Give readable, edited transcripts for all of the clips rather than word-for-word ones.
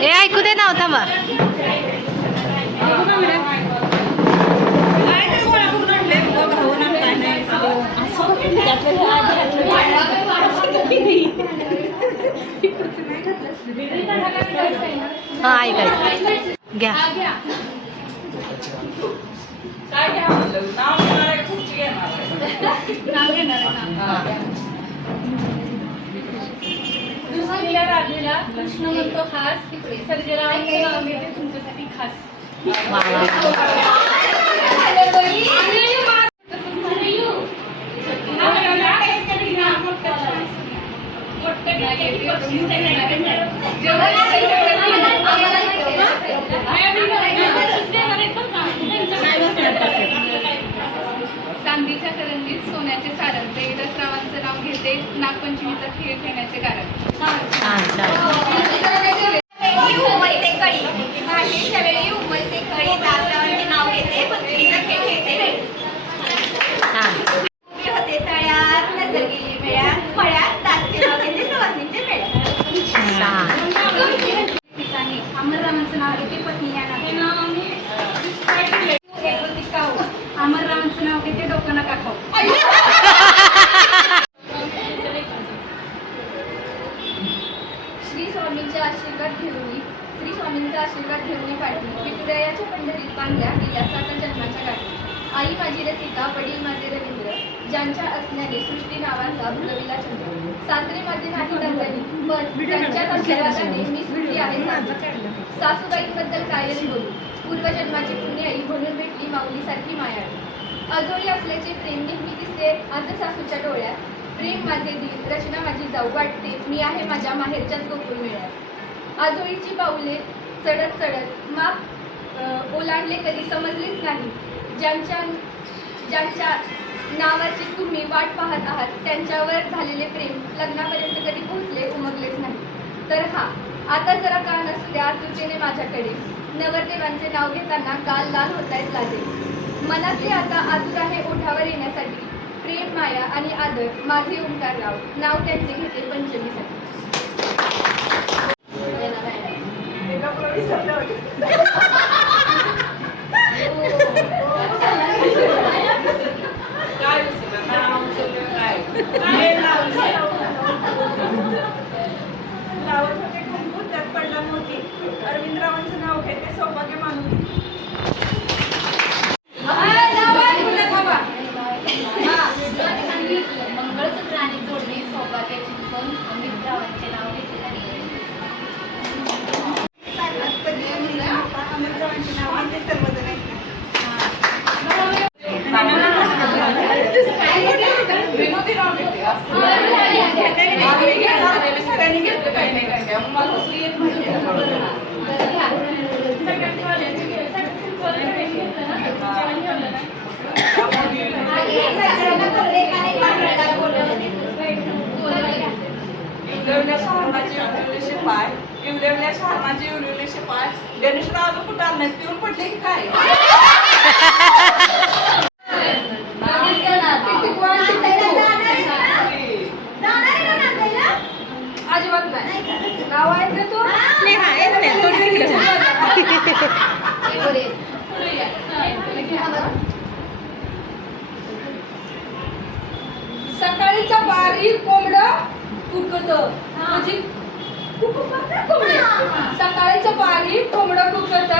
हे ऐकू दे ना थांबा. हा ऐकायचं घ्या. राधेला कृष्ण म्हणतो खास सर्जेरावांचं नाव घेते तुमच्यासाठी खास. चांदीच्या करंजीत सोन्याचे सारण देवीदासरावांचं नाव घेते नागपंचमीचा खेळ खेळण्याचे कारण. अमररावांचं नाव घेते पत्नी या अमररावांचं नाव घेते डोकं नका खाऊ. श्री स्वामींचे आशीर्वाद घेऊन पाठली विठुरायाच्या पंढरीत बांधल्या गेल्या 7 जन्माच्या गाठी. आई माझी रसिका, वडील माझे रवींद्र, ज्यांच्या असण्याने सृष्टी नावाचा भुलविला चंद्र. सासरे माझे नाही दंगली, पण त्यांच्याच आशीर्वादाने मी सुखी आहे. सासूबाईंबद्दल कायम बोलू, पूर्वजन्माची पुण्याई म्हणून भेटली माऊलीसारखी मायाळू. अजोळी असल्याचे प्रेम नेहमी दिसते आज सासूच्या डोळ्यात. प्रेम माझे दिल, रचना माझी जाऊ, वाटते मी आहे माझ्या माहेरच्याच गोकुळ मेळ्यात. आजोळीची पाऊले चढत चढत माप ओलांडले कधी समजलेच नाही. ज्यांच्या नावाची तुम्ही वाट पाहत आहात त्यांच्यावर झालेले प्रेम लग्नापर्यंत कधी पोहोचले उमगलेच नाही. तर हा आता जरा कान असू द्या आतुरतेने माझ्याकडे. नवरदेवांचे नाव घेताना गाल लाल होतायत लाजे. मनातले आता आतुर आहे ओठावर येण्यासाठी. प्रेम, माया आणि आदर माझे ओंकारराव, नाव त्यांचे घेते पंचमीसाठी. अरविंदरावांचं नाव घेते सौभाग्य मानून. मंगळसूत्र आणि जोडणी सौभाग्याची पण अमितरावांचे नाव घेते. अमितरावांचे नाव आमचे सर्वजण सगळ्यांनी घेतलं काही नाही काय इवलेवल्या शहाणाचे इवलेवले शिपाय गणेशराव अजून कुठं आलं नाही पिऊन पडले की काय. अजिबात नाही. नाव आहे का तू सकाळीच्या बारीक कोंबड कुकत म्हणजे सकाळीच्या बारीक कोंबड कुकत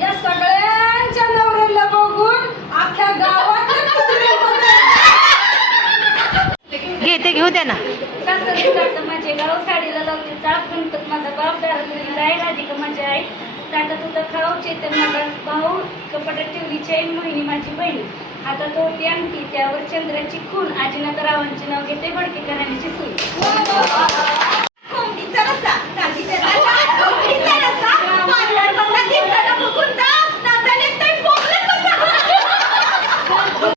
या सगळ्यांच्या नवऱ्याला बघून अख्ख्या गावात घेते घेऊ द्या ना. माझे गाव साडीला लावते चाप गणपत माझा बाप दारात राधिका माझी आई ताटा तुझा खाऊ चेतन माझा भाऊ कपाटात ठेवली चैन मोहिनी माझी बहीण हातात होती अंगठी त्यावर चंद्राची खून. आजीनाथ रावांचे नाव घेते भडके घराण्याची सून.